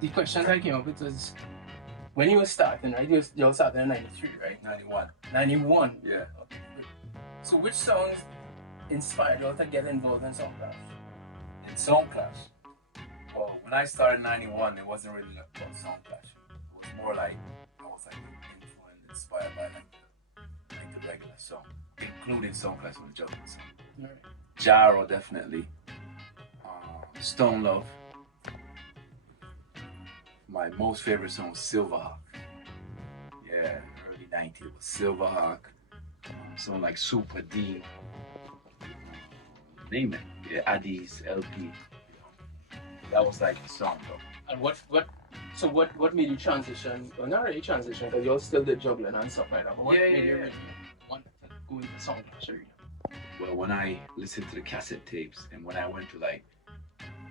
the questions I came up with was when you were starting, right? You all started in '93, right? 91. '91. Yeah. Okay. So which songs inspired you all to get involved in Songcraft? In Song Clash. Well, when I started in 91, it wasn't really about Song Clash. It was more like, I was like influenced, inspired by like the regular song, including Song Clash with Juggling song. All right. Gyro, definitely. Stone Love. My most favorite song was Silverhawk. Yeah, early 90s was Silverhawk. Someone like Super D. Name it. Yeah, Addies, LP. That was like the song though. And what made you transition? Well, not really transition because you all still did juggling and stuff like that. But what made you really want to go into Songcraft area? Well, when I listened to the cassette tapes and when I went to like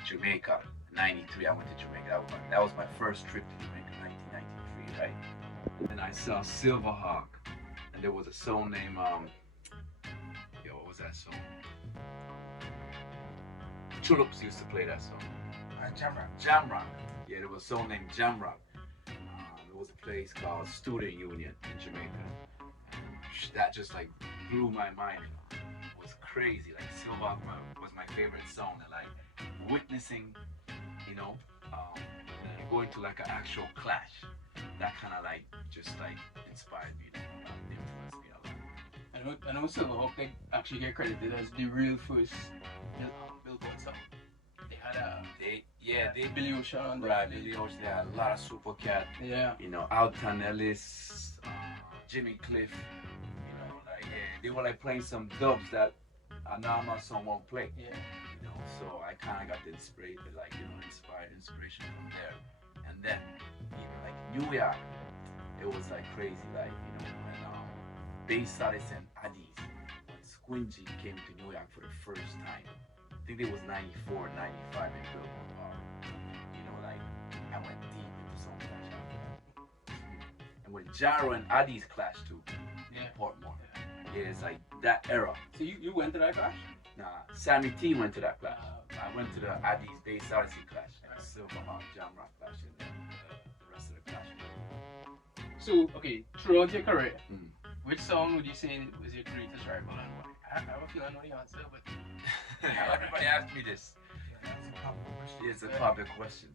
Jamaica, 93, I went to Jamaica. That was my first trip to Jamaica, 1993, right? And then I saw Silverhawk, and there was a song named, what was that song? Tulips used to play that song. Jamrock. Jamrock. Yeah, there was a song named Jamrock. There was a place called Student Union in Jamaica. That just like blew my mind. It was crazy. Like Silverhawk was my favorite song. And like witnessing, you know, going to like an actual clash. That kind of like just like inspired me, influenced me a lot. I know Silverhawk they actually get credited as the real first Billboard song. They had Billy Ocean on Right, Billy Ocean. They had a lot of Super Cat. Yeah. You know, Alton Ellis, Jimmy Cliff. You know, like they were like playing some dubs that a normal song won't play. Yeah. You know, so I kind of got the inspiration from there. And then even like New York, it was like crazy. Like when Bass Salis and Addies, when Squingy came to New York for the first time. I think it was 94, 95 in Billboard. Like I went deep into Song Clash after that. And when Jaro and Addies clashed too, in Portmore. Yeah, it's like that era. So you went to that clash? Nah, Sammy T went to that clash. I went to the Addies Bass Salis clash and the Silverhawk Jamrock clash and then the rest of the clash. So, okay, throughout your career, which song would you say was your greatest rival and why? I have a feeling I know the answer, but everybody asked me this. It's a public question.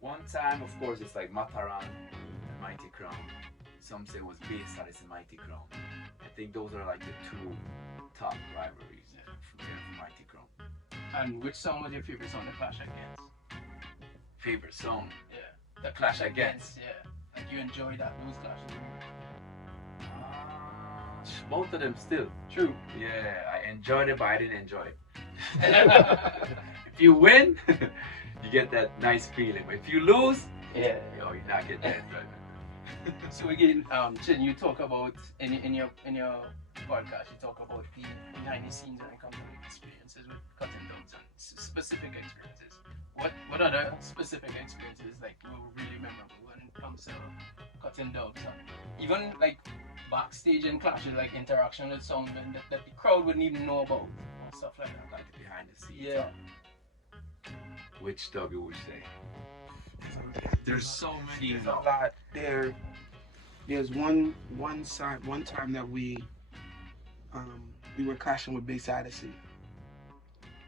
One time, of course, it's like Mataran and Mighty Crown. Some say it was Bass Salis and Mighty Crown. I think those are like the two top rivalries from Mighty Crown. And which song was your favorite song to clash against? Favorite song? Yeah. The clash against, yeah. Like you enjoyed those clashes? Both of them still. True. Yeah, I enjoyed it, but I didn't enjoy it. If you win, you get that nice feeling. But if you lose, you're not getting that enjoyment. So again, Chin, you talk about in your podcast, you talk about the behind the scenes when it comes to experiences with cutting dubs and specific experiences. What other specific experiences like were really memorable when it comes to cutting dubs and even like backstage and clashes, like interaction with sound that the crowd wouldn't even know about and stuff like that. Like the behind the scenes. Yeah. Which dub you would say? There's so many. There's a lot there. There's one time that we were clashing with Bass Odyssey,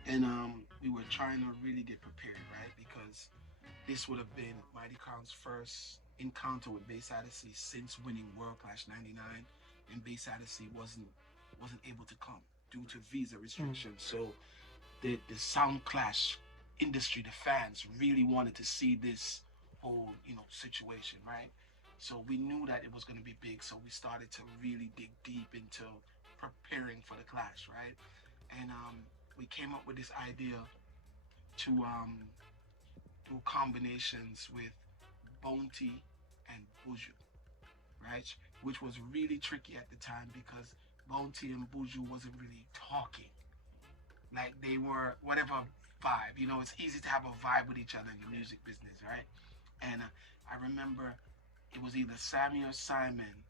and we were trying to really get prepared, right? Because this would have been Mighty Crown's first encounter with Bass Odyssey since winning World Clash '99, and Bass Odyssey wasn't able to come due to visa restrictions. So the sound clash industry, the fans really wanted to see this whole situation, right? So we knew that it was going to be big, so we started to really dig deep into preparing for the clash, right? And we came up with this idea to do combinations with Bounty and Buju, right? Which was really tricky at the time because Bounty and Buju wasn't really talking. Like they were whatever vibe, it's easy to have a vibe with each other in the music business, right? And I remember it was either Sammy or Simon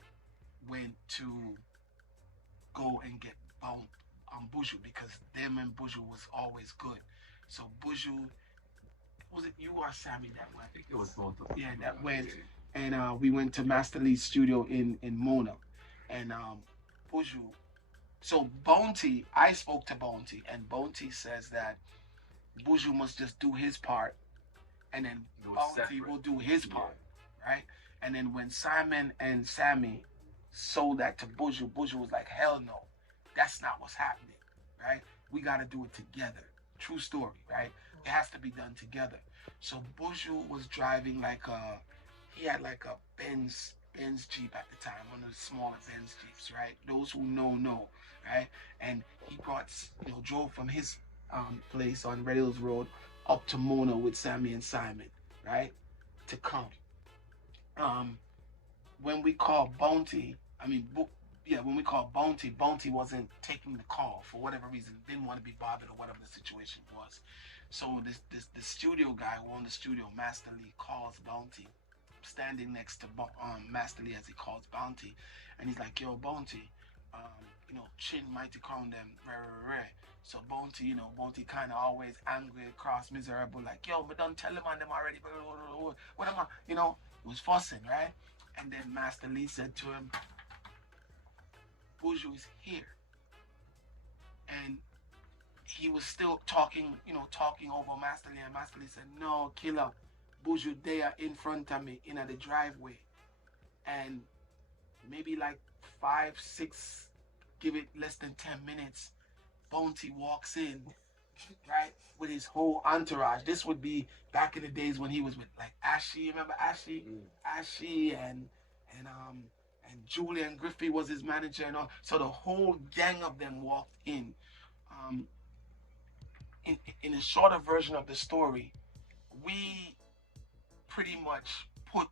went to go and get Buju because them and Buju was always good. So Buju was it you or Sammy that went? I think it was both of them. Yeah, that went. And we went to Master Lee's studio in Mona. And Buju. So Bounty, I spoke to Bounty, and Bounty says that Buju must just do his part, and then Bounty will do his part, right? And then when Simon and Sammy sold that to Buju, Buju was like, hell no, that's not what's happening, right? We got to do it together. True story, right? It has to be done together. So Buju was driving he had like a Benz Jeep at the time, one of the smaller Benz Jeeps, right? Those who know, right? And he drove from his place on Red Hills Road up to Mona with Sammy and Simon, right? To come. When we called Bounty, when we called Bounty, Bounty wasn't taking the call for whatever reason, didn't want to be bothered or whatever the situation was. So the studio guy who owned the studio, Master Lee, calls Bounty, standing next to Master Lee as he calls Bounty, and he's like, yo, Bounty, Chin mighty crown them, rare. So Bounty, Bounty kind of always angry, cross, miserable, like, yo, but don't tell him on them already, what am I, it was fussing, right? And then Master Lee said to him, Buju is here. And he was still talking over Master Lee, and Master Lee said, no, killer, Buju there in front of me in the driveway. And maybe like 5, 6, give it less than 10 minutes, Bounty walks in, right, with his whole entourage. This would be back in the days when he was with like Ashy, remember Ashy? Ashy and Julian Griffey was his manager and all. So the whole gang of them walked in. In a shorter version of the story, we pretty much put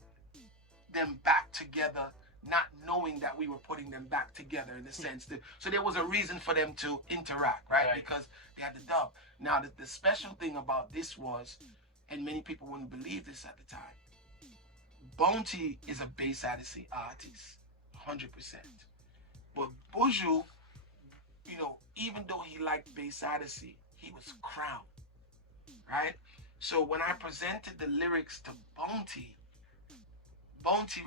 them back together, not knowing that we were putting them back together in the sense that, so there was a reason for them to interact, right? Because they had the dub. Now, the special thing about this was, and many people wouldn't believe this at the time, Bounty is a Bass Odyssey artist, 100%. But Buju, even though he liked Bass Odyssey, he was Crown, right? So when I presented the lyrics to Bounty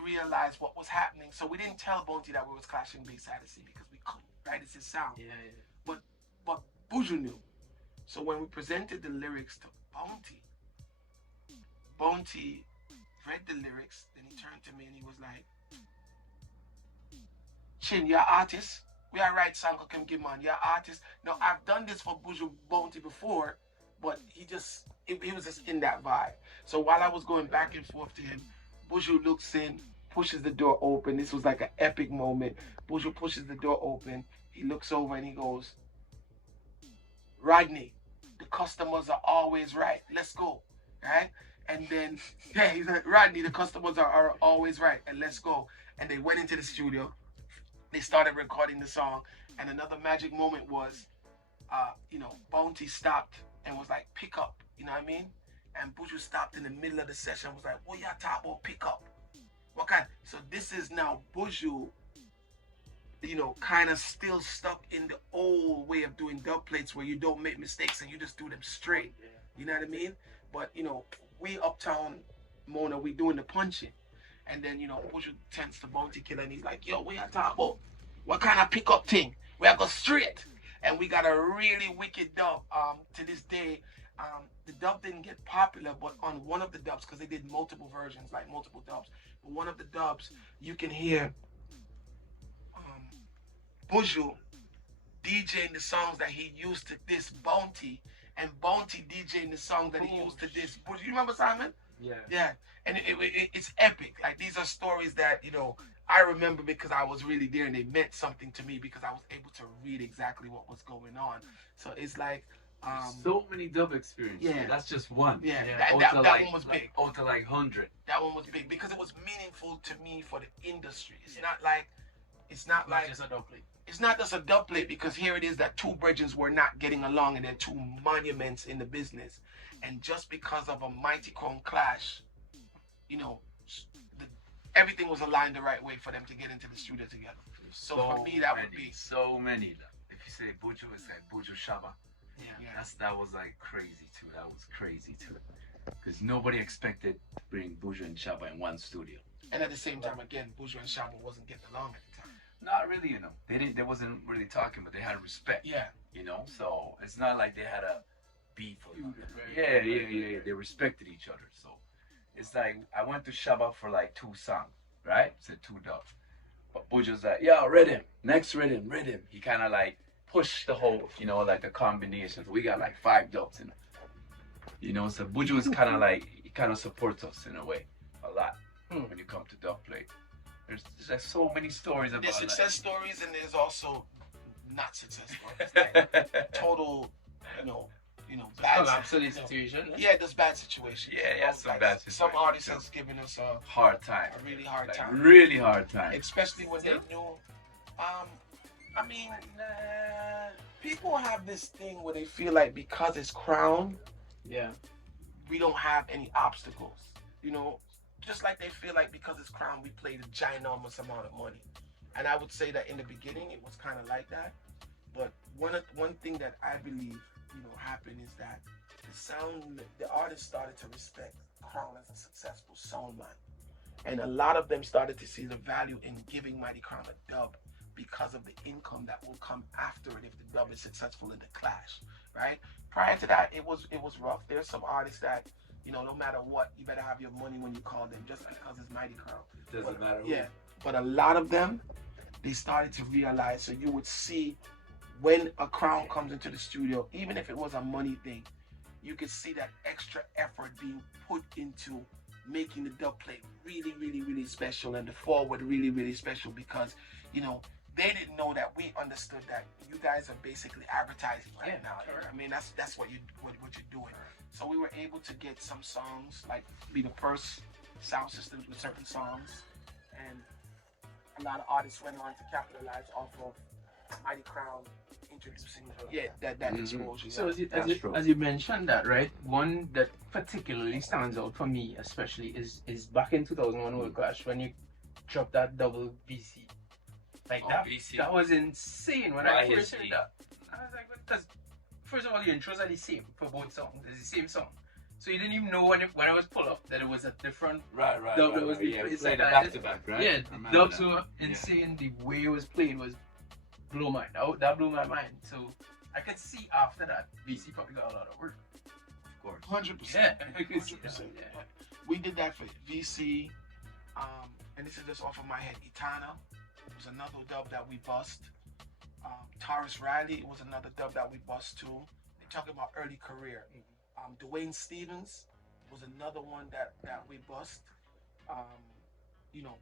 realized what was happening. So we didn't tell Bounty that we was clashing Bass Odyssey because we couldn't, right? It's his sound. Yeah. But Buju knew. So when we presented the lyrics to Bounty read the lyrics, then he turned to me and he was like, Chin, you're artist. We are right, Sanko Kim Giman. You're artist. Now, I've done this for Buju Bounty before, but he was just in that vibe. So while I was going back and forth to him, Buju looks in, pushes the door open. This was like an epic moment. Buju pushes the door open. He looks over and he goes, Rodney, the customers are always right. Let's go. Right? And then, he's like, Rodney, the customers are always right. And let's go. And they went into the studio. They started recording the song. And another magic moment was, Bounty stopped and was like, pick up. You know what I mean? And Buju stopped in the middle of the session and was like, what y'all talking about? Pick up. What kind? So this is now Buju, kind of still stuck in the old way of doing dub plates where you don't make mistakes and you just do them straight. You know what I mean? But, we uptown Mona, we doing the punching. And then, Buju tends to Bounty Killer and he's like, yo, what y'all talking about? What kind of pickup thing? We are go straight. And we got a really wicked dub. To this day, the dub didn't get popular, but on one of the dubs, because they did multiple versions, like multiple dubs, but one of the dubs, you can hear Buju DJing the songs that he used to diss Bounty, and Bounty DJing the songs that he used to diss Buju. You remember, Simon? Yeah. And it's epic. Like, these are stories that, I remember because I was really there and they meant something to me because I was able to read exactly what was going on. So it's like, so many dub experiences. Yeah. That's just one. Yeah. That one was big. Out to like 100. That one was big because it was meaningful to me for the industry. It's not like just a dub plate. It's not just a dub plate because here it is that two bridges were not getting along and they're two monuments in the business. And just because of a mighty chrome clash, everything was aligned the right way for them to get into the studio together. So for me, that would be so many. If you say Buju, it's like Buju Shaba. Yeah. That was like crazy too. That was crazy too. because nobody expected to bring Buju and Shaba in one studio. And at the same time, again, Buju and Shaba wasn't getting along at the time. Not really, you know. They wasn't really talking, but they had respect. Yeah. You know, so it's not like they had a beef or nothing. Right. Yeah. They respected each other. So it's like I went to Shaba for like 2 songs, right? It's a 2 dubs. But Buju's like, yo, rhythm, next rhythm. He kind of like pushed the whole, you know, like the combinations. We got like 5 dubs in it. You know, so Buju is kind of like, he kind of supports us in a way, a lot, when you come to dub play. There's like so many stories about There's success stories and there's also not success stories. Like total, bad Collapse of the situation. Yeah, there's bad situations. Yeah, some like, bad situations. Some artists has given us a hard time. A really hard like, time. Really hard time. Especially when they knew. I mean, people have this thing where they feel like because it's Crown, we don't have any obstacles. You know, just like they feel like because it's Crown, we played a ginormous amount of money. And I would say that in the beginning, it was kind of like that. But one thing that I believe, happened is that the artists started to respect Crown as a successful sound man. And a lot of them started to see the value in giving Mighty Crown a dub because of the income that will come after it if the dub is successful in the clash, right? Prior to that, it was rough. There's some artists that, no matter what, you better have your money when you call them just because it's Mighty Crown. It doesn't matter who. Yeah, but a lot of them, they started to realize, so you would see when a Crown comes into the studio, even if it was a money thing, you could see that extra effort being put into making the dub play really, really, really special and the forward really, really special because, they didn't know that we understood that you guys are basically advertising right now. Correct. I mean, that's what you're doing. So we were able to get some songs, like be the first sound systems with certain songs, and a lot of artists went on to capitalize off of Mighty Crown introducing that exposure. So as you mentioned that, right? One that particularly stands out for me, especially, is back in 2001 World Clash when you dropped that double VC. Like that was insane when I first heard that. I was like, because first of all, the intros are the same for both songs. It's the same song. So you didn't even know when I was pulled up that it was a different dub that was being played. Played back to back, right? Yeah, the dubs were insane. The way it was played was blew my mind. That blew my mind. So I could see after that, VC probably got a lot of work. Of course. 100%. Yeah, 100%. Yeah. We did that for VC, and this is just off of my head. Itana was another dub that we bust. Taurus Riley was another dub that we bust too. They're talking about early career. Dwayne Stevens was another one that we bust.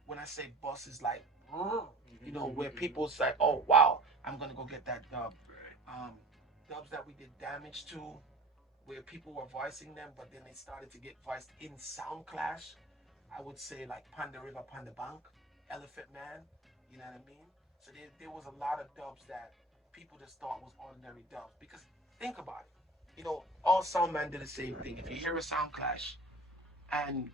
When I say bust, is like, where people say, oh, wow, I'm going to go get that dub. Dubs that we did damage to, where people were voicing them, but then they started to get voiced in Sound Clash. I would say like Panda River, Panda Bank, Elephant Man, you know what I mean? So there was a lot of dubs that people just thought was ordinary dubs. Because think about it, all sound man did the same thing. If you hear a Sound Clash and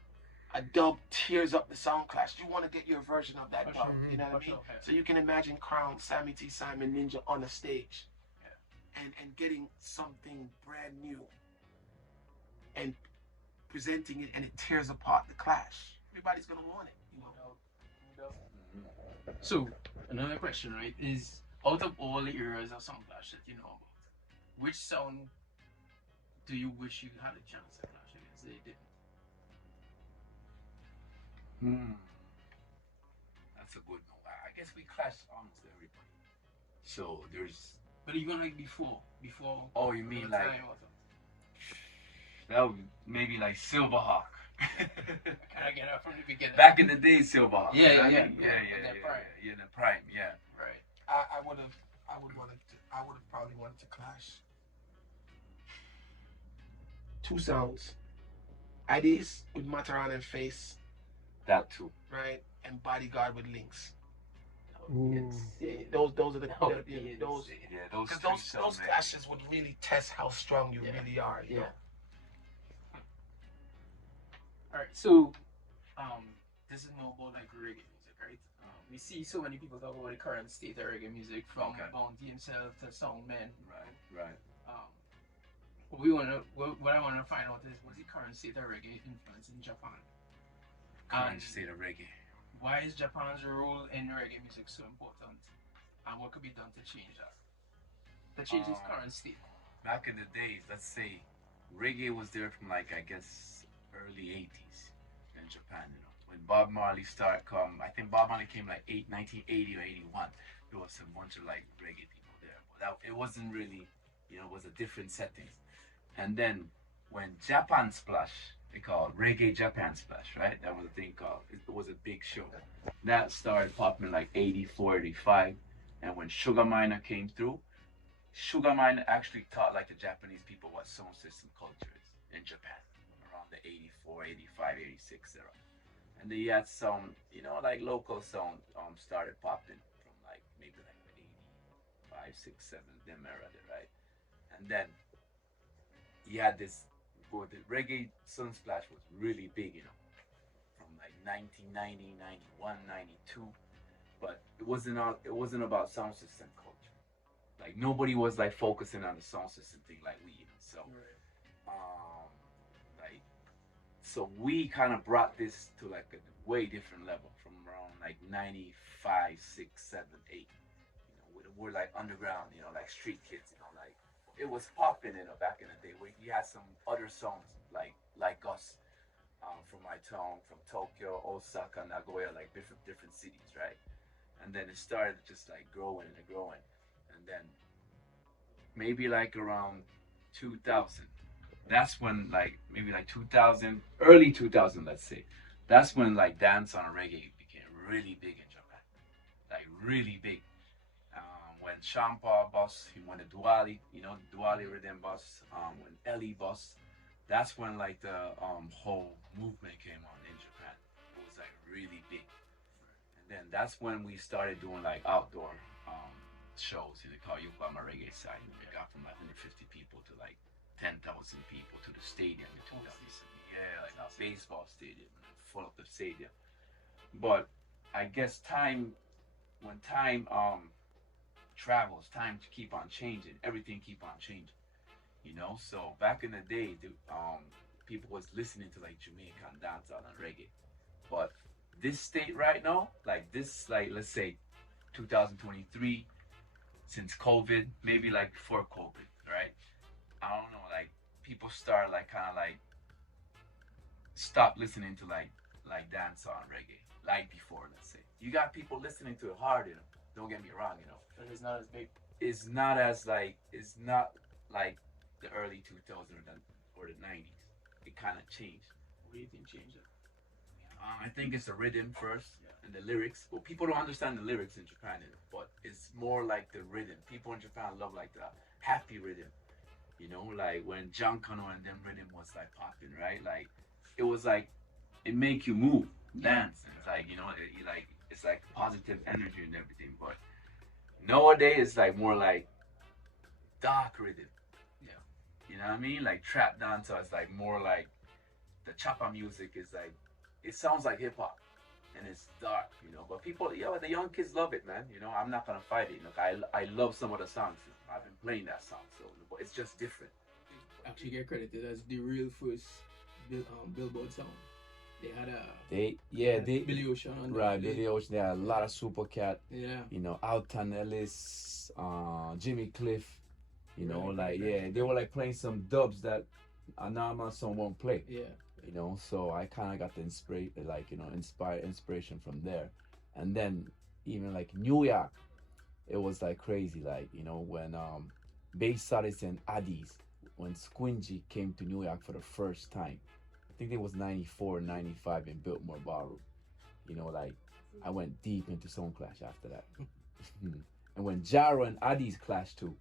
a dub tears up the Sound Clash, you want to get your version of that dub, you know what I mean? So you can imagine Crown, Sammy T. Simon, Ninja on the stage and getting something brand new and presenting it, and it tears apart the Clash. Everybody's going to want it, So, another question, right, is out of all the eras of Sound Clash that you know about, which sound do you wish you had a chance to clash against they didn't? That's a good one. I guess we clashed almost everybody. So there's. But even like before. Oh, you mean like? Time That would maybe like Silverhawk. Can I get that from the beginning? Back in the day, Silverhawk. Yeah. Yeah, in the prime, yeah. Right. I would have probably wanted to clash. 2 sounds. IDs with Mataran and Face. That too. Right? And Bodyguard with Links. Insane. Those are the That would those be those Because those clashes would really test how strong you really are. You know? All right. So, this is more about like reggae music, right? We see so many people talk about the current state of reggae music, from Bounty himself to Songmen. Right. What I wanna find out is what's the current state of reggae influence in Japan, Current and state of reggae. why is Japan's role in reggae music so important, and what could be done to change that, to change its Um, current state? Back in the days, let's say, reggae was there from like I guess early '80s in Japan. You know, when Bob Marley started come, I think Bob Marley came like 1980 or '81. There was a bunch of like reggae people there, but it wasn't really, it was a different setting. And then when Japan Splash, they call it Reggae Japan Splash, right? That was a thing called. It was a big show. That started popping like '84, '85, and when Sugar Miner came through, Sugar Miner actually taught like the Japanese people what sound system culture is in Japan around the '84, '85, '86 era. And then you had some, like local sound started popping from like maybe like the '85, '6, '7, them era there, right? And then you had this, well, the reggae sunsplash was really big, from like 1990, 91, 92. But it wasn't about sound system culture. Like nobody was like focusing on the sound system thing like we, so Right. um like so we kind of brought this to like a way different level from around like 95, 6, 7, 8. We're like underground, like street kids, like it was popping, back in the day. We had some other songs like us, from my town, from Tokyo, Osaka, Nagoya, like different cities, right? And then it started just like growing and growing, and then maybe like around 2000. That's when like maybe like 2000, early 2000, let's say. That's when like dance on reggae became really big in Japan, like really big. When Champa bus, when the Duali, Duali rhythm bus, when Ellie bus, that's when like the whole movement came on in Japan. It was like really big, and then that's when we started doing like outdoor shows in the Yokohama Reggae side. We got from like 150 people to like 10,000 people to the stadium in 2007. Yeah, like a baseball stadium, full of the stadium. But I guess when time travels, time to keep on changing. Everything keep on changing. So back in the day, people was listening to like Jamaican dancehall and reggae. But this state right now, like this, like let's say 2023, since COVID, maybe like before COVID, right? I don't know, like people start like kind of like stop listening to like dancehall and reggae, like before. Let's say you got people listening to it hard, Don't get me wrong. But it's not as big. It's not like the early 2000s or the 90s. It kind of changed. What do you think changed it? I think it's the rhythm first Yeah. and the lyrics. Well, people don't understand the lyrics in Japan, but it's more like the rhythm. People in Japan love like the happy rhythm. Like when John Connor and them rhythm was like popping, right? Like it was like it make you move, dance. And it's like it's like positive energy and everything. But nowadays it's like more like dark rhythm. Yeah. You know what I mean? Like trap dancer is like more like the chopper music is like it sounds like hip hop and it's dark. But people, the young kids love it, man. I'm not gonna fight it. I love some of the songs. I've been playing that song, so but it's just different. Actually get credited as the real first Billboard song. They had a Billy Ocean on Right, there. Billy Ocean. They had a lot of Super Cat. Yeah. Alton Ellis, Jimmy Cliff. Right. They were like playing some dubs that a normal song won't play. Yeah. So I kind of got the inspiration from there, and then even like New York, it was like crazy. Like when Bass Artists and Addies, when Squingy came to New York for the first time. I think it was 94, 95 in Biltmore Ballroom. Like I went deep into Sound Clash after that. And when Jaro and Addies clashed too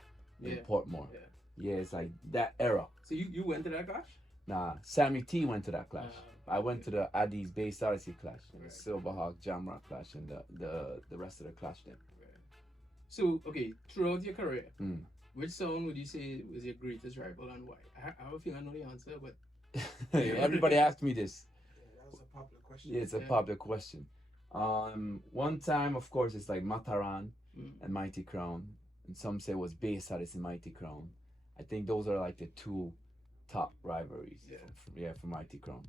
in Yeah. Portmore. Yeah. Yeah, it's like that era. So you went to that clash? Nah, Sammy T went to that clash. I went okay. to the Addies Bass Odyssey clash and the Right. Silverhawk Jamrock clash and the rest of the clash then. Right. So okay, throughout your career, Mm. which song would you say was your greatest rival and why? I have a feeling I know the answer, but Everybody asked me this. Yeah, that was a popular question. Yeah, it's a Yeah. popular question. One time, of course, it's like Mataran Mm. and Mighty Crown, and some say it was Bass Odyssey and Mighty Crown, I think those are like the two top rivalries. Yeah. For Mighty Crown.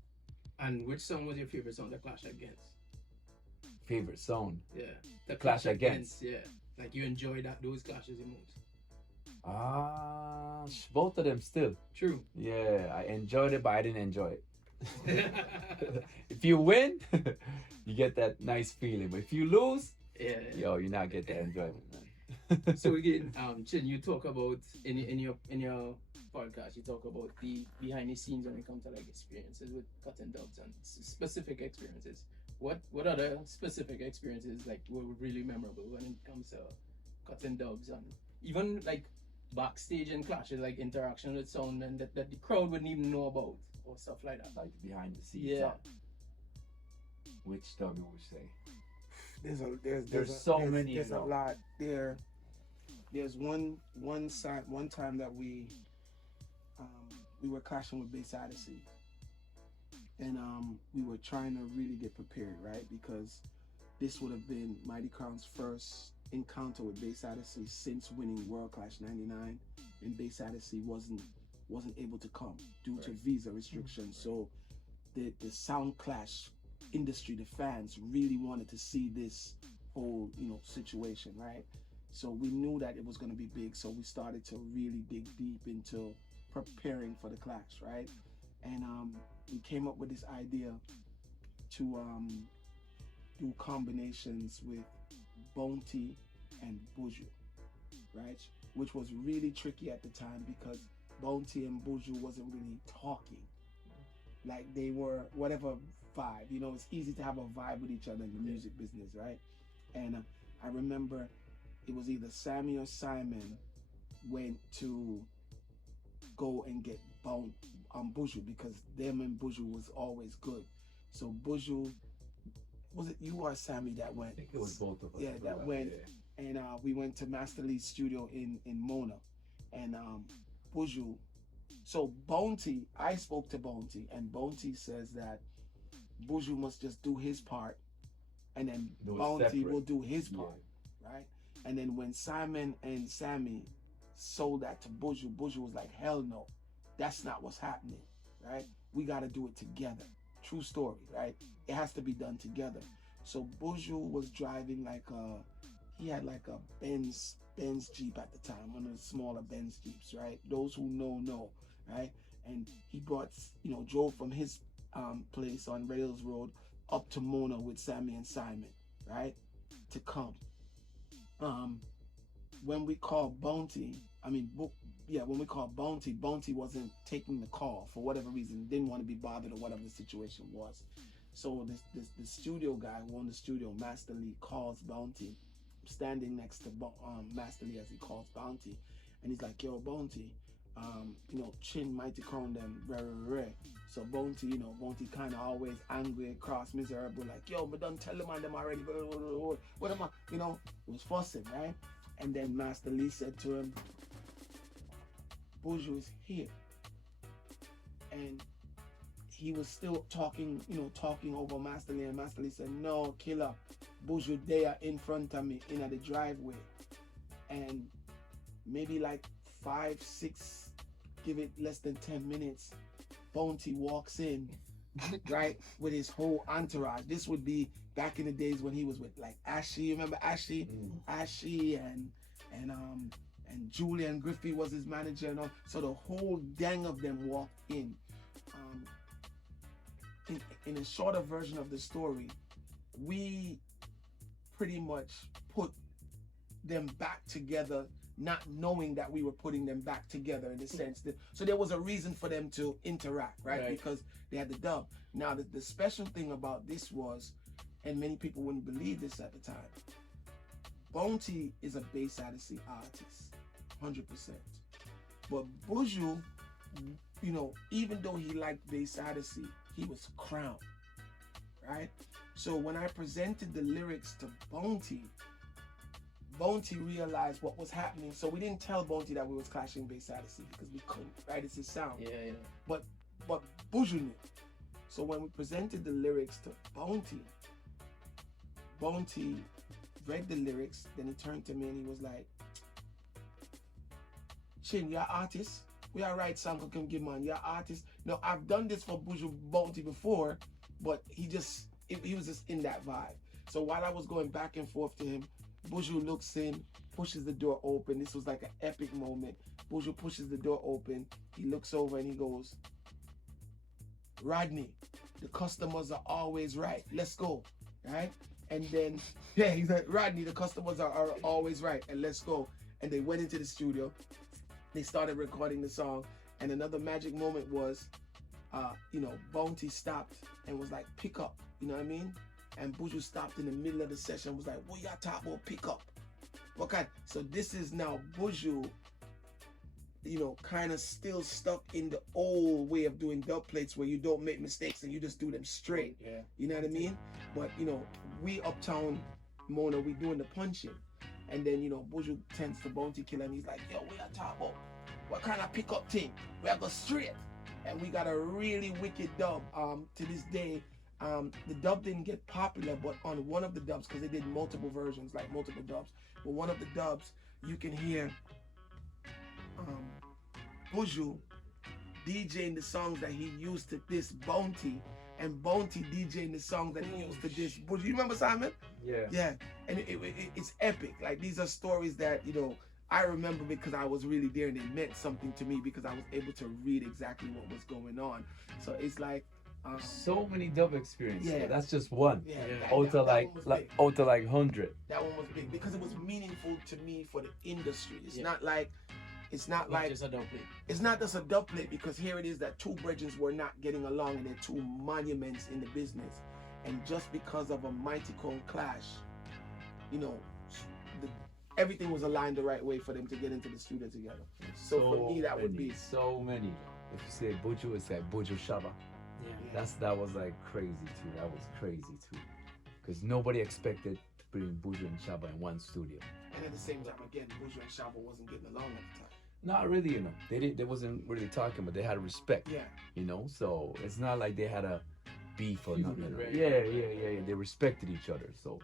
And which song was your favorite song to clash against? Favorite song? Yeah. The clash against. Yeah. Like you enjoy those clashes the most. Both of them still. True. Yeah, I enjoyed it, but I didn't enjoy it. If you win, you get that nice feeling. But if you lose, yo, you not get that enjoyment, man. So again, Chin, you talk about in your podcast, you talk about the behind the scenes when it comes to like experiences with cutting dogs and specific experiences. What other specific experiences like were really memorable when it comes to cutting dogs and even like backstage and clashes, like interaction with sound and that the crowd wouldn't even know about or stuff like that? Like behind the scenes. Yeah. Which dog you would say? There's so many. There's a lot there. There's one time that we were clashing with Bass Odyssey, and we were trying to really get prepared, right? Because this would have been Mighty Crown's first encounter with Bass Odyssey since winning World Clash '99, and Bass Odyssey wasn't able to come due to visa restrictions. So the sound clash industry, the fans really wanted to see this whole situation, right? So we knew that it was going to be big, so we started to really dig deep into preparing for the clash, right? And we came up with this idea to do combinations with Bounty and Buju, right? Which was really tricky at the time because Bounty and Buju wasn't really talking. Like they were whatever vibe, it's easy to have a vibe with each other in the music business, right? And I remember it was either Sammy or Simon went to go and get Buju because them and Buju was always good. So Buju, was it you or Sammy that went? I think it was both of us. Yeah, that went. Yeah. And we went to Master Lee's studio in Mona. And Buju, so Bounty, I spoke to Bounty, and Bounty says that Buju must just do his part, and then Bounty will do his part, right? And then when Simon and Sammy sold that to Buju, Buju was like, hell no, that's not what's happening, right? We got to do it together. True story, right? It has to be done together. So Buju was driving he had like a Benz Jeep at the time, one of the smaller Benz Jeeps, right? Those who know, right? And he drove from his place on Rails Road up to Mona with Sammy and Simon, right? To come. When we called Bounty, when we called Bounty, Bounty wasn't taking the call for whatever reason, didn't want to be bothered or whatever the situation was. So the studio guy who owned the studio, Master Lee, calls Bounty. I'm standing next to Master Lee as he calls Bounty, and he's like, yo, Bounty, Chin Mighty Crown them rare. So Bounty, Bounty kind of always angry, cross, miserable, like, yo, but don't tell them on them already, what am I, it was fussing, right? And then Master Lee said to him, Buju is here. And he was still talking over Master Lee, and Master Lee said, no, killer, Buju there in front of me, in the driveway. And maybe like 5, 6, give it less than 10 minutes, Bounty walks in, right, with his whole entourage. This would be back in the days when he was with like Ashy. You remember Ashy? Ashy and Julian Griffey was his manager and all. So the whole gang of them walked in. In a shorter version of the story, we pretty much put them back together, not knowing that we were putting them back together in the sense that, so there was a reason for them to interact, right? Because they had the dub. Now the special thing about this was, and many people wouldn't believe this at the time, Bounty is a Bass Odyssey artist, 100%. But Buju, even though he liked Bass Odyssey, he was Crown, right? So when I presented the lyrics to Bounty realized what was happening. So we didn't tell Bounty that we was clashing Bass Odyssey because we couldn't, right? It's his sound. Yeah. But Buju knew. So when we presented the lyrics to Bounty read the lyrics, then he turned to me and he was like, Chin, you're an artist. We are right, Sanko can give man. You're an artist. No, I've done this for Buju Bounty before, but he was just in that vibe. So while I was going back and forth to him, Buju looks in, pushes the door open. This was like an epic moment. Buju pushes the door open. He looks over and he goes, Rodney, the customers are always right. Let's go. Right? And then, yeah, he's like, Rodney, the customers are always right. And let's go. And they went into the studio. They started recording the song. And another magic moment was, Bounty stopped and was like, pick up. You know what I mean? And Buju stopped in the middle of the session and was like, what y'all talking about? Pick up. What kind? So this is now Buju, kind of still stuck in the old way of doing dub plates where you don't make mistakes and you just do them straight. Yeah. You know what I mean? But, we uptown Mona, we doing the punching. And then, Buju tends to Bounty Killer and he's like, yo, we are talking about what kind of pickup thing? We are go straight. And we got a really wicked dub. To this day, the dub didn't get popular, but on one of the dubs, because they did multiple versions, like multiple dubs, but one of the dubs, you can hear Buju DJing the songs that he used to diss Bounty, and Bounty DJing the songs that he used to diss Buju. You remember, Simon? Yeah. Yeah, and it's epic. Like, these are stories that, I remember because I was really there and it meant something to me because I was able to read exactly what was going on. So it's like, so many dub experiences. Yeah. Yeah, that's just one. yeah, Out of like one was big. 100. That one was big because it was meaningful to me for the industry. It's not Just a dub plate. it's not just a dub plate, because here it is that two brethren were not getting along and they're two monuments in the business. And just because of a mighty cone clash, everything was aligned the right way for them to get into the studio together. So for me, that would be so many. If you say Buju, it's like Buju Shaba. Yeah. That was like crazy too. That was crazy too, because nobody expected to bring Buju and Shaba in one studio. And at the same time, again, Buju and Shaba wasn't getting along at the time. Not really, They wasn't really talking, but they had respect. Yeah. So it's not like they had a beef or nothing. Right. Yeah. They respected each other. So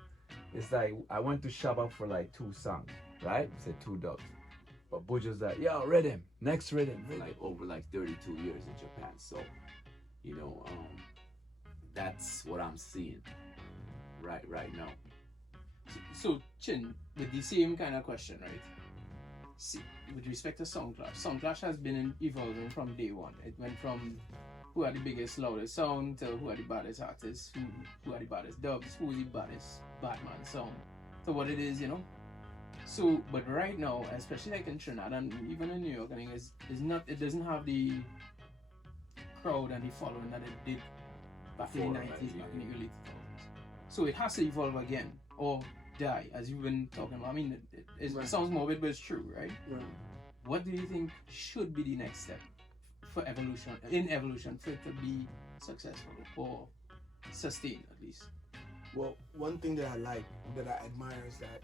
it's like I went to Shaba for like 2 songs, right? I said 2 dubs. But Buju's like, yo, rhythm, next rhythm. For like over like 32 years in Japan. So, that's what I'm seeing right now. So, Chin, with the same kind of question, right? See, with respect to Sound Clash has been evolving from day one. It went from who are the biggest, loudest sound to who are the baddest artists, who are the baddest dubs, who is the baddest Batman sound, to what it is, So, but right now, especially like in Trinidad and even in New York, I think it doesn't have the crowd and the following that it did back in the 90s, back in the early 2000s. So it has to evolve again or die, as you've been talking about. I mean, it sounds morbid, but it's true, right? Right. What do you think should be the next step for evolution for it to be successful or sustained at least? Well, one thing that I admire is that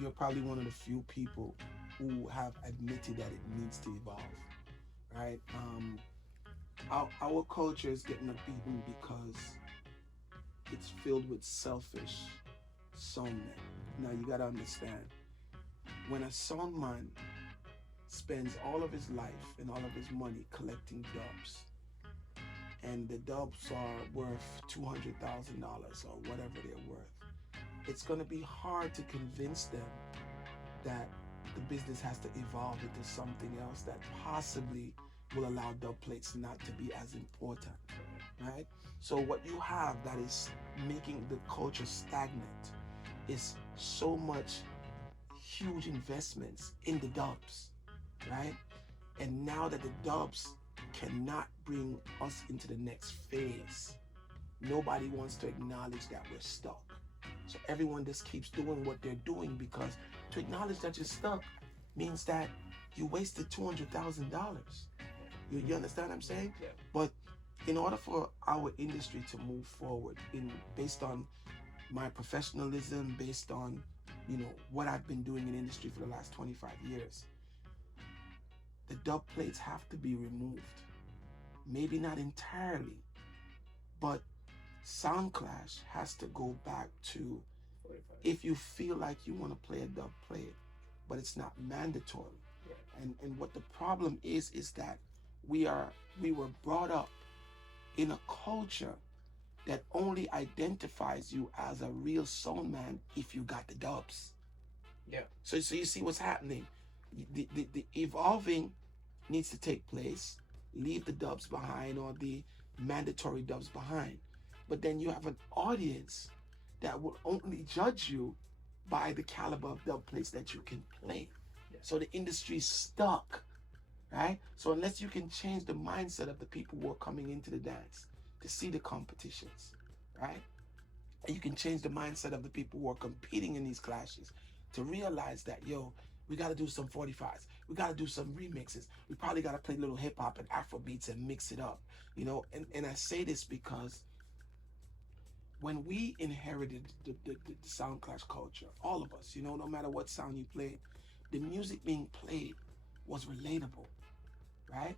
you're probably one of the few people who have admitted that it needs to evolve, right? Our culture is getting a beating because it's filled with selfish soundmen. Now you gotta understand, when a soundman spends all of his life and all of his money collecting dubs, and the dubs are worth $200,000 or whatever they're worth, it's gonna be hard to convince them that the business has to evolve into something else that possibly will allow dub plates not to be as important, right? So what you have that is making the culture stagnant is so much huge investments in the dubs, right? And now that the dubs cannot bring us into the next phase, nobody wants to acknowledge that we're stuck. So everyone just keeps doing what they're doing, because to acknowledge that you're stuck means that you wasted $200,000. You understand what I'm saying? Yeah. But in order for our industry to move forward, based on my professionalism, based on what I've been doing in industry for the last 25 years, the dub plates have to be removed. Maybe not entirely, but Sound Clash has to go back to, 45. if you feel like you want to play a dub, play it, but it's not mandatory. Yeah. And what the problem is that we were brought up in a culture that only identifies you as a real soul man if you got the dubs. Yeah. So you see what's happening. The evolving needs to take place. Leave the dubs behind, or the mandatory dubs behind. But then you have an audience that will only judge you by the caliber of dub plates that you can play. Yeah. So the industry's stuck, right? So unless you can change the mindset of the people who are coming into the dance to see the competitions, right? And you can change the mindset of the people who are competing in these clashes to realize that, yo, we got to do some 45s. We got to do some remixes. We probably got to play little hip hop and Afro beats and mix it up, you know? And I say this because when we inherited the sound clash culture, all of us, you know, no matter what sound you played, the music being played was relatable, right?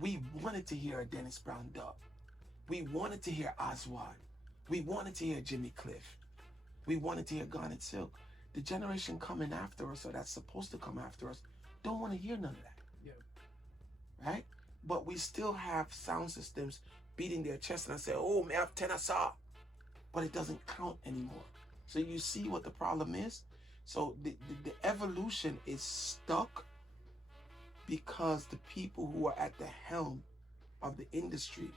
We wanted to hear a Dennis Brown dub. We wanted to hear Oswald. We wanted to hear Jimmy Cliff. We wanted to hear Garnet Silk. The generation coming after us, or that's supposed to come after us, don't want to hear none of that. Yeah. Right? But we still have sound systems beating their chest and I say, oh, me have tenor saw. But it doesn't count anymore. So you see what the problem is? So the evolution is stuck because the people who are at the helm of the industry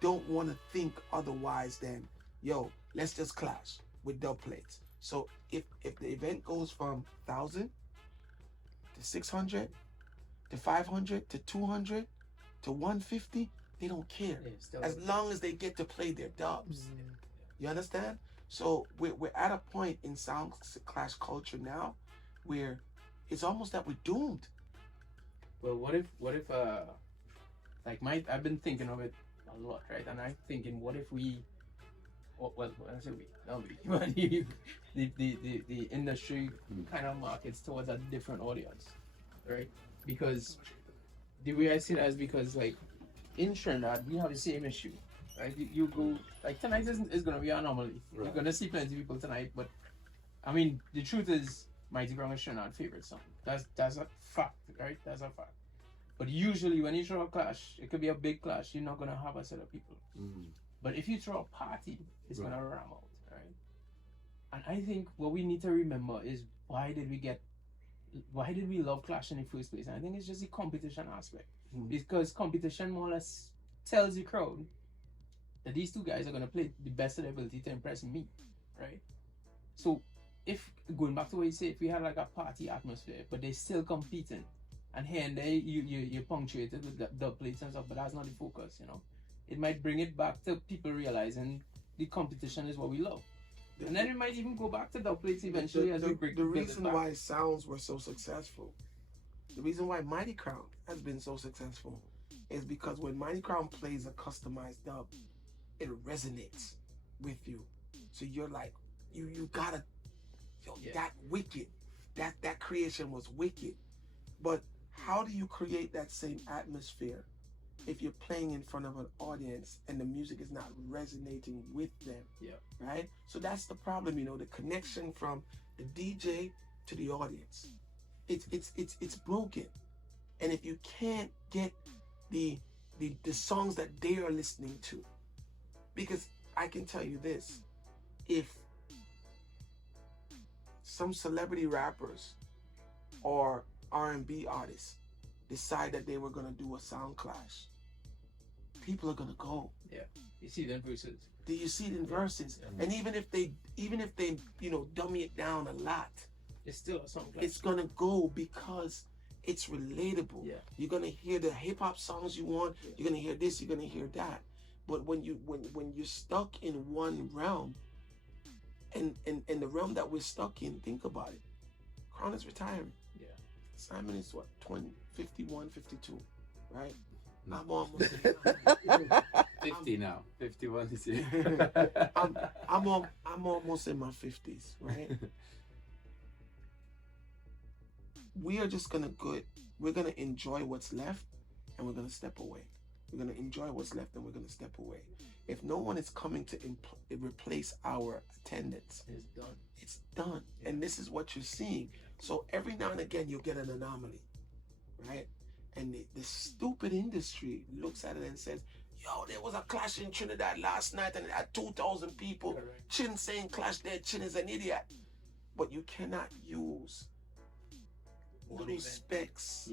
don't want to think otherwise than, yo, let's just clash with dub plates. So if the event goes from 1,000 to 600 to 500 to 200 to 150, they don't care. As long as they get to play their dubs. Mm-hmm. You understand? So we're at a point in sound clash culture now where it's almost that we're doomed. Well, what if like I've been thinking of it a lot, right? And I'm thinking, what if we, well, I say we, not we, the industry kind of markets towards a different audience, right? Because the way I see that is because, like, in Trinidad, we have the same issue, right? You go, like, tonight is going to be an anomaly. Right. You're going to see plenty of people tonight, but, I mean, the truth is, Mighty Brown is Trinidad's favorite song. That's a fact, right? That's a fact. But usually when you throw a clash, it could be a big clash, you're not going to have a set of people. Mm. But if you throw a party, it's going to ram out, right? And I think what we need to remember is why did we love clash in the first place? And I think it's just the competition aspect. Mm. Because competition more or less tells the crowd that these two guys are going to play the best of their ability to impress me, right? So if, going back to what you say, if we had like a party atmosphere, but they're still competing, and here and there you punctuated with the plates and stuff, but that's not the focus, you know. It might bring it back to people realizing the competition is what we love. And then it might even go back to the plates eventually as we break the reason why sounds were so successful, the reason why Mighty Crown has been so successful is because when Mighty Crown plays a customized dub, it resonates with you. So you're like, you gotta, yo, yeah. That wicked, that creation was wicked. But how do you create that same atmosphere if you're playing in front of an audience and the music is not resonating with them? Yeah. Right? So that's the problem, you know, the connection from the DJ to the audience. It's broken. And if you can't get the songs that they are listening to, because I can tell you this, if some celebrity rappers or R&B artists decide that they were gonna do a sound clash, people are gonna go. Yeah, you see it in verses. Do you see it in verses? Yeah. And even if they you know, dummy it down a lot, it's still a song clash. It's gonna go because it's relatable. Yeah. You're gonna hear the hip hop songs you want. Yeah. You're gonna hear this. You're gonna hear that. But when you're stuck in one realm, and the realm that we're stuck in, think about it. Crown is retiring. Yeah. Simon is what, 51, 52, right? I'm almost 50 now. 51 is it. I'm almost in my 50s, right? We are just we're gonna enjoy what's left, and we're gonna step away. We're gonna enjoy what's left, and we're gonna step away. If no one is coming to replace our attendance, it's done. It's done. Yeah. And this is what you're seeing. So every now and again, you'll get an anomaly. And the stupid industry looks at it and says, yo, there was a clash in Trinidad last night and it had 2,000 people. Correct. Chin saying clash there, Chin is an idiot. But you cannot use little specks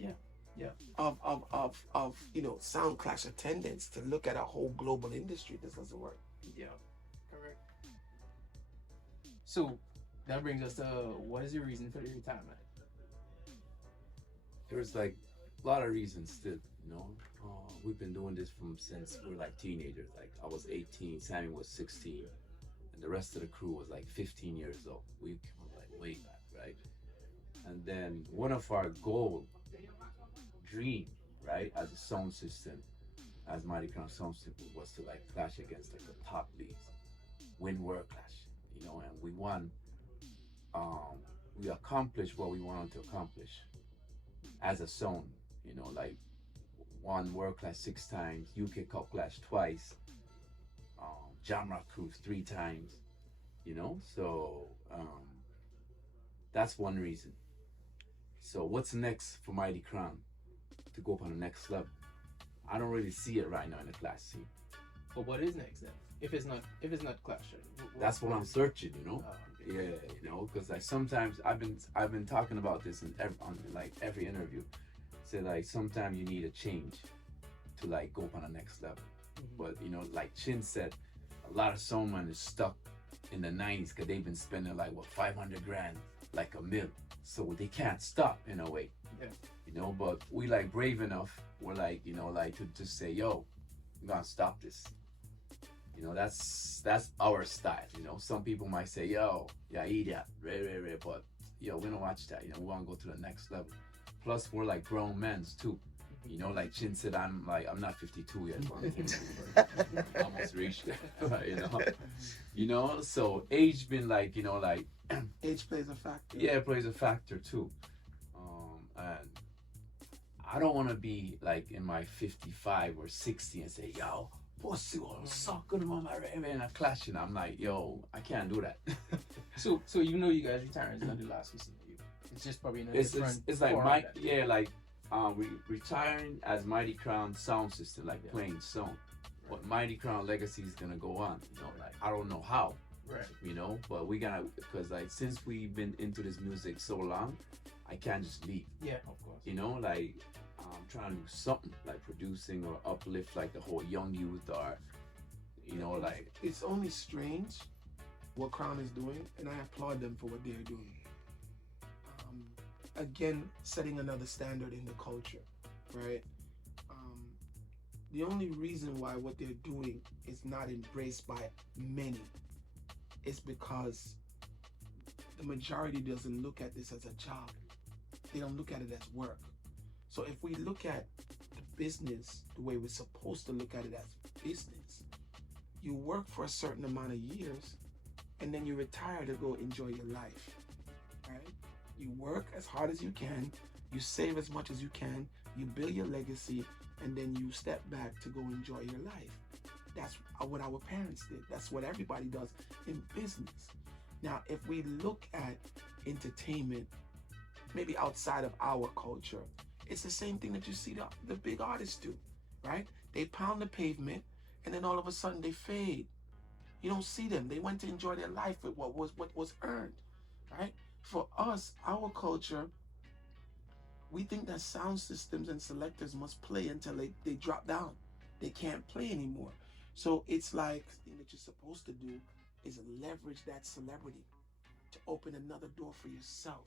of sound clash attendance to look at a whole global industry. This doesn't work. Yeah, correct. So that brings us to what is your reason for the retirement? There's like a lot of reasons still, you know. We've been doing this since we were like teenagers. Like I was 18, Sammy was 16, and the rest of the crew was like 15 years old. We came like way back, right? And then one of our dream, right, as a sound system, as Mighty Crown Sound System, was to like clash against like the top leagues, win world clash, you know, and we won. We accomplished what we wanted to accomplish as a sound, you know, like won world clash 6 times, UK Cup clash twice, Jamrock Cruise 3 times, you know. So that's one reason. So what's next for Mighty Crown to go up on the next level? I don't really see it right now in the clash scene. But what is next then? If it's not clash, That's what I'm searching, you know. Oh, okay. Yeah, you know, because like sometimes I've been talking about this in every interview. Say like sometimes you need a change to like go up on the next level. Mhm. But you know, like Chin said, a lot of soundmen is stuck in the 90s because they've been spending like 500 grand, like a mil, so they can't stop in a way. Yeah. You know, but we like brave enough. We're like, you know, like to just say, yo, we're gonna stop this. You know, that's our style. You know, some people might say, yo, yeah, idiot, rare, but yo, we don't watch that. You know, we want to go to the next level. Plus, we're like grown men too. You know, like Chin said, I'm not 52 yet, but I'm almost reached it. You know, so age been like, you know, like Age plays a factor. yeah, it plays a factor too. And I don't want to be like in my 55 or 60 and say, yo, pussy, sucking mama in a clash, and I'm like, yo, I can't do that. So you know, you guys retiring is not the last we see of you. It's just probably in a different it's like format. retiring as Mighty Crown Sound System, like Yeah. playing song. Right. But Mighty Crown legacy is gonna go on. You know, like I don't know how. Right. You know, but we gotta, because like since we've been into this music so long, I can't just leave. Yeah, of course. You know, like I'm trying to do something like producing or uplift like the whole young youth, or you know, like It's only strange what Crown is doing, and I applaud them for what they're doing. Again, setting another standard in the culture, right? The only reason why what they're doing is not embraced by many is because the majority doesn't look at this as a job. They don't look at it as work. So if we look at the business the way we're supposed to look at it as business, you work for a certain amount of years and then you retire to go enjoy your life, right? You work as hard as you can, you save as much as you can, you build your legacy, and then you step back to go enjoy your life. That's what our parents did. That's what everybody does in business. Now, if we look at entertainment, maybe outside of our culture, it's the same thing that you see the big artists do, right? They pound the pavement, and then all of a sudden they fade. You don't see them. They went to enjoy their life with what was earned, right? For us, our culture, we think that sound systems and selectors must play until they drop down. They can't play anymore. So it's like the thing that you're supposed to do is leverage that celebrity to open another door for yourself.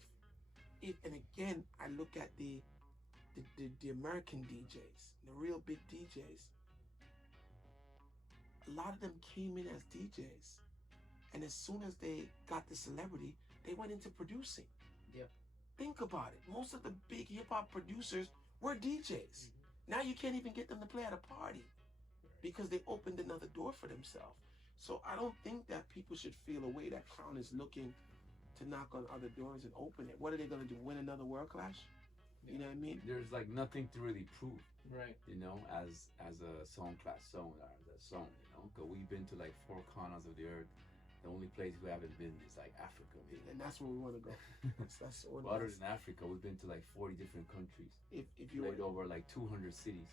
And again, I look at the American DJs, the real big DJs. A lot of them came in as DJs, and as soon as they got the celebrity, they went into producing. Yeah. Think about it. Most of the big hip hop producers were DJs. Now you can't even get them to play at a party because they opened another door for themselves. So I don't think that people should feel a way that Crown is looking to knock on other doors and open it. What are they going to do? Win another world clash? You know what I mean? there's like nothing to really prove. Right. You know, as a song class song, or as a song, you know, because we've been to like 4 corners of the earth, the only place we haven't been is like Africa, maybe. And that's where we want to go. That's But other than Africa, we've been to like 40 different countries. if you Played over like 200 cities.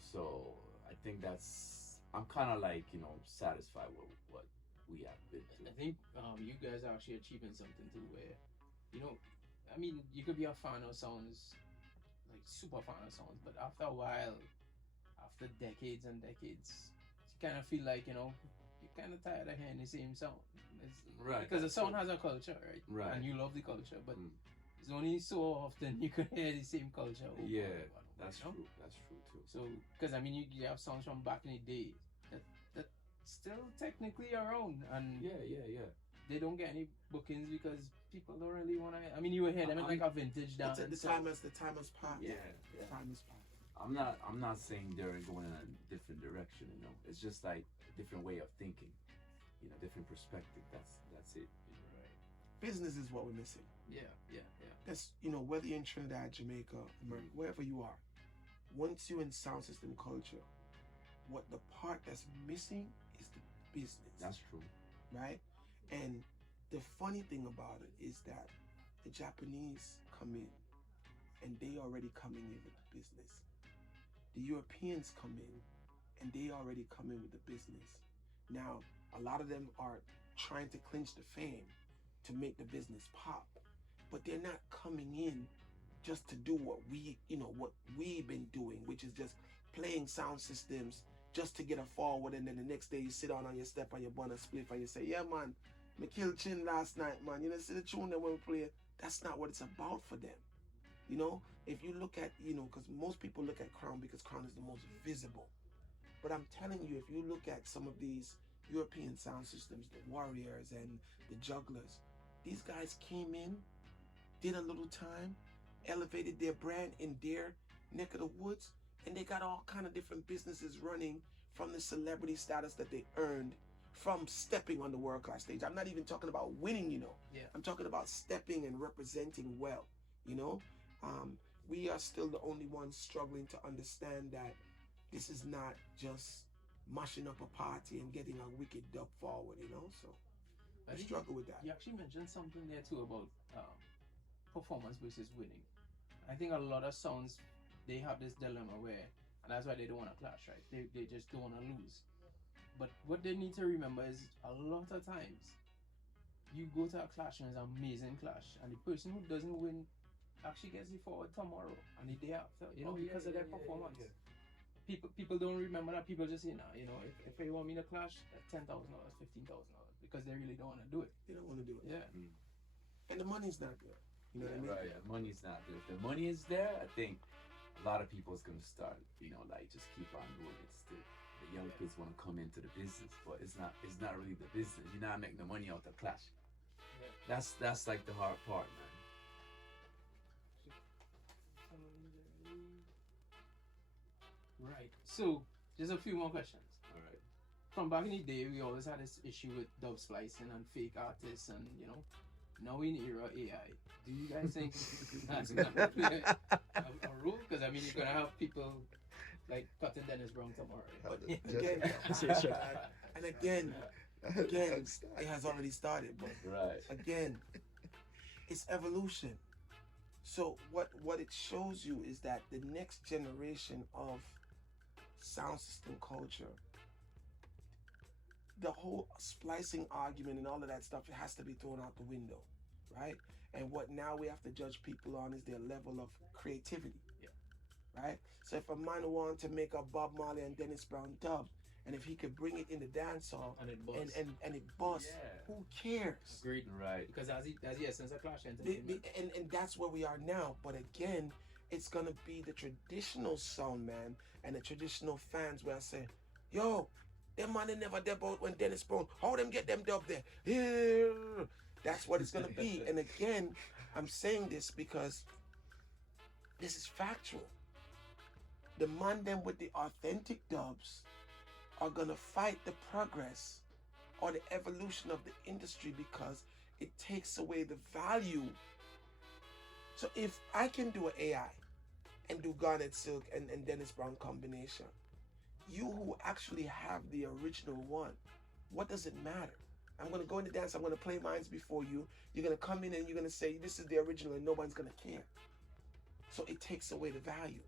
So I think I'm kind of like satisfied with what we have been I to. think you guys are actually achieving something too, where I mean, you could be a fan of sounds, like super fan of sounds, but after a while, after decades and decades, you kind of feel like you're kind of tired of hearing the same sound. Right. Because the sound has a culture, right? Right. And you love the culture, but it's only so often you can hear the same culture. Yeah, that's true. That's true too. So, because I mean, you have songs from back in the day that still technically around, and Yeah. they don't get any bookings because people don't really want to. I mean, you would hear them in like a vintage dance. the time has passed. Yeah. The time has passed. I'm not saying they're going in a different direction. It's just like a different way of thinking. Different perspective. That's it. Right. Business is what we're missing. Yeah. That's whether you're in Trinidad, Jamaica, America, wherever you are. Once you're in sound system culture, what the part that's missing is the business. That's true. Right? And the funny thing about it is that the Japanese come in and they already coming in with the business. The Europeans come in and they already come in with the business. Now, a lot of them are trying to clinch the fame to make the business pop, but they're not coming in just to do what we've been doing, which is just playing sound systems just to get a forward, and then the next day you sit down on your step and you burn a spliff and you say, yeah man, me killed Chin last night, man. See the tune that when we play. That's not what it's about for them. If you look at, because most people look at Crown because Crown is the most visible. But I'm telling you, if you look at some of these European sound systems, the Warriors and the Jugglers, these guys came in, did a little time, elevated their brand in their neck of the woods, and they got all kind of different businesses running from the celebrity status that they earned from stepping on the world class stage. I'm not even talking about winning, Yeah. I'm talking about stepping and representing well, we are still the only ones struggling to understand that this is not just mashing up a party and getting a wicked dub forward, so I struggle with that. You actually mentioned something there too about performance versus winning. I think a lot of sounds, they have this dilemma where, and that's why they don't want to clash, right? They just don't want to lose. But what they need to remember is a lot of times you go to a clash and it's an amazing clash, and the person who doesn't win actually gets the forward tomorrow and the day after, because of their performance. Yeah. People don't remember that. People just say, if they want me to clash, that's $10,000, $15,000, because they really don't want to do it. They don't want to do it. Yeah. And the money's not there. You know what I mean? Right. The money's not there. If the money is there, I think a lot of people is gonna start, like just keep on doing it. Still, the young kids want to come into the business, but it's not really the business. You're not making the money out of clash. Yeah. That's like the hard part, man. Right. So, just a few more questions. All right. From back in the day, we always had this issue with dub splicing and fake artists, and now in the era of AI, do you guys think that's gonna play a role? Because I mean, you're gonna have people like cutting Dennis Brown tomorrow. But again, it has already started. But right. Again, it's evolution. So what it shows you is that the next generation of sound system culture, the whole splicing argument and all of that stuff, it has to be thrown out the window, right? And what now we have to judge people on is their level of creativity. Yeah. Right? So if a man want to make a Bob Marley and Dennis Brown dub, and if he could bring it in the dance hall and it busts, and it busts, who cares? Agreed. Right. Because that's the essence of clash entertainment. And that's where we are now. But again, it's gonna be the traditional sound man and the traditional fans where I say, yo, them man they never dub out when Dennis Brown. How them get them dub there? Yeah. That's what it's gonna be. And again, I'm saying this because this is factual. The man them with the authentic dubs are gonna fight the progress or the evolution of the industry because it takes away the value. So if I can do an AI and do Garnet Silk and Dennis Brown combination, you who actually have the original one, what does it matter? I'm gonna go in the dance. I'm gonna play mines before you. You're gonna come in and you're gonna say this is the original, and nobody's gonna care. So it takes away the value.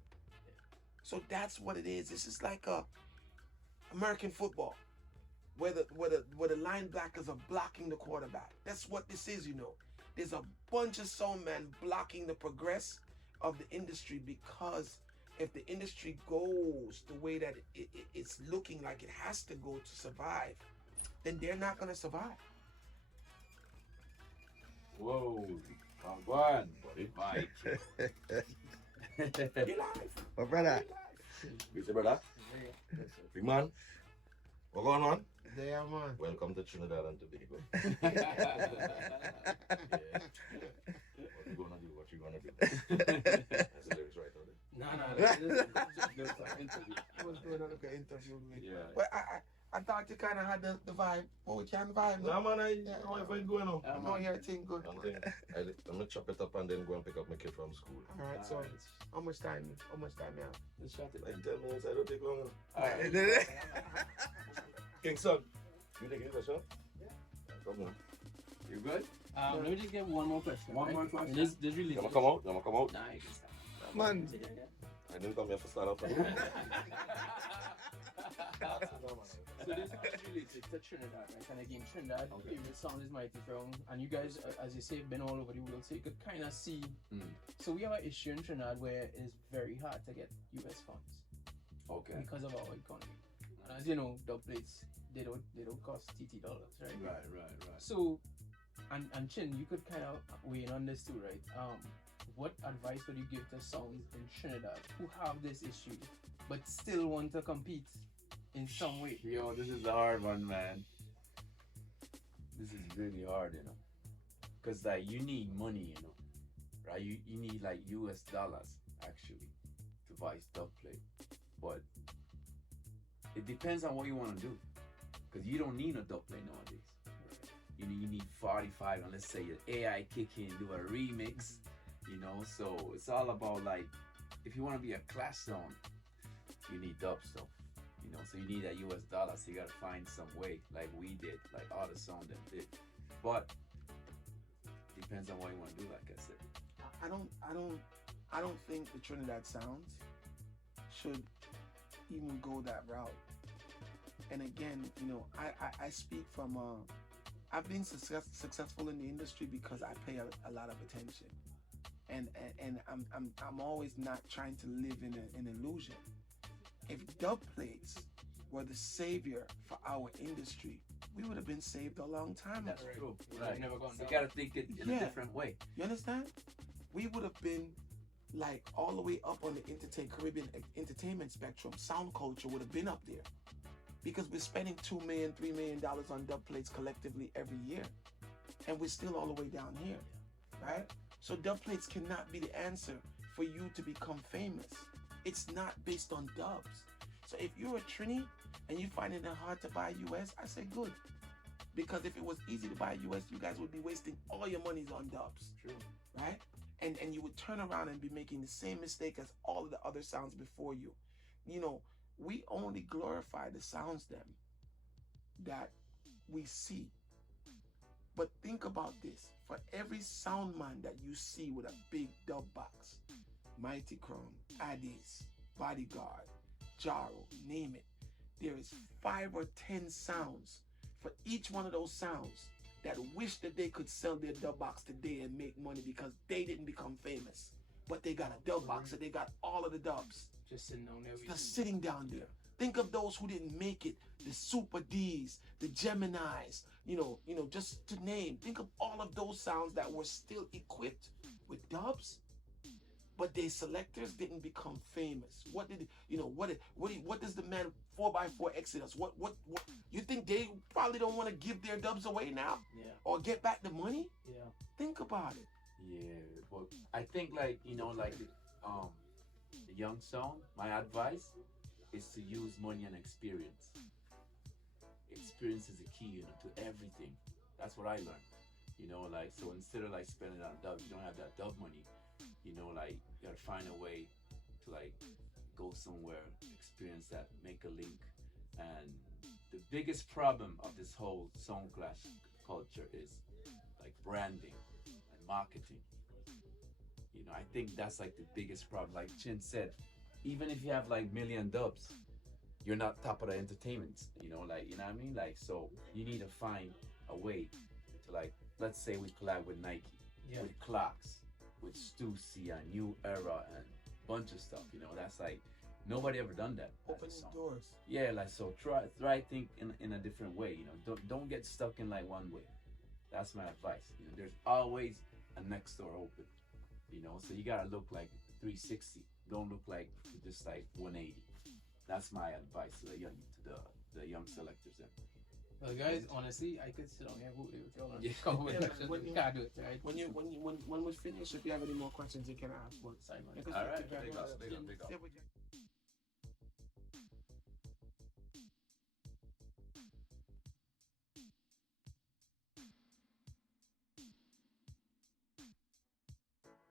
So that's what it is. This is like American football, where the linebackers are blocking the quarterback. That's what this is, you know. There's a bunch of sound men blocking the progress of the industry, because if the industry goes the way that it's looking like it has to go to survive, then they're not gonna survive. Whoa, come on, buddy, Mike. You're live. My brother. Mr. Brother, big man, what's going on? There, man. Welcome to Trinidad and Tobago. What you gonna do? That's the lyrics right on it. No. I was doing another interview with. Yeah. But I thought you kind of had the vibe. But we can't vibe. Nah, man, how if I going on? I know your thing good. I'm gonna chop it up and then go and pick up my kid from school. All right, so how much time now? Let's shut it Like down. 10 minutes, I don't take long enough. Alright. Kingston, you taking this shot? Yeah. Come on. You good? Let me just get one more question. One right? more question. This really. You wanna come out? You wanna come out? Nah, you can stop. Man. I didn't come here for start up. So this is related to Trinidad, right? And again, Trinidad, favorite sound is Mighty Crown. And you guys, as you say, been all over the world, so you could kind of see. So we have an issue in Trinidad where it is very hard to get US funds Okay. because of our economy. And as you know, dub plates, they don't cost TT dollars, right? Right. So, and Chin, you could kind of weigh in on this too, right? What advice would you give to sounds in Trinidad who have this issue but still want to compete in some way? Yo, this is a hard one, man. This is really hard, you know. Cause like you need money, you know, right? You need like US dollars actually to buy dub plate, but it depends on what you want to do. Cause you don't need a dub plate nowadays. You need 45, and let's say your AI kick in, do a remix, you know. So it's all about like, if you want to be a class sound, you need dub stuff, you know. So you need that US dollar. So you gotta find some way, like we did, like all the sound that did. But depends on what you want to do. Like I said, I don't think the Trinidad sounds should even go that route. And again, you know, I speak from I've been successful in the industry because I pay a lot of attention, and I'm always not trying to live in an illusion. If dub plates were the savior for our industry, we would have been saved a long time That's ago. true. right? Never gone You down. gotta think it in a different way. You understand? We would have been like all the way up on the Caribbean entertainment spectrum. Sound culture would have been up there, because we're spending $2 million, $3 million on dub plates collectively every year, and we're still all the way down here, right? So dub plates cannot be the answer for you to become famous. It's not based on dubs. So if you're a Trini and you find it hard to buy US, I say good. Because if it was easy to buy US, you guys would be wasting all your monies on dubs. True. Right? And you would turn around and be making the same mistake as all of the other sounds before you. You know, we only glorify the sounds then that we see. But think about this. For every sound man that you see with a big dub box, Mighty Crown, Addis, Bodyguard, Jaro, name it, there is 5 or 10 sounds for each one of those sounds that wish that they could sell their dub box today and make money because they didn't become famous. But they got a dub box, so they got all of the dubs. Just sitting down there. Just sitting down there. Think of those who didn't make it, the Super Ds, the Geminis, you know, just to name. Think of all of those sounds that were still equipped with dubs, but their selectors didn't become famous. What does the man 4x4 Exodus? What you think they probably don't want to give their dubs away now? Yeah. Or get back the money? Yeah. Think about it. Yeah, but I think like, you know, like the young sound, my advice is to use money and experience. Experience is the key, you know, to everything. That's what I learned. You know, like, so instead of like spending on dub, you don't have that dub money, you know, like you gotta find a way to like go somewhere, experience that, make a link, and the biggest problem of this whole sound clash culture is like branding and marketing. You know, I think that's like the biggest problem. Like Chin said, even if you have like million dubs, you're not top of the entertainment. You know, like you know what I mean? Like so you need to find a way to like let's say we collab with Nike, with Clarks, with Stussy and New Era and bunch of stuff, you know, that's like nobody ever done that. Opening doors. Yeah, like so try think in a different way, you know. Don't get stuck in like one way. That's my advice. You know, there's always a next door open. You know, so you gotta look like 360. Don't look like just like 180. That's my advice to the young selectors then. Well, guys, honestly, I could sit on here with y'all and Yeah. cover with Yeah, questions. when We you- can't do it, right? When we finish, if you have any more questions, you can ask. But Simon. like I All said, right, you guys- big up, big up, big up. Yeah, we can-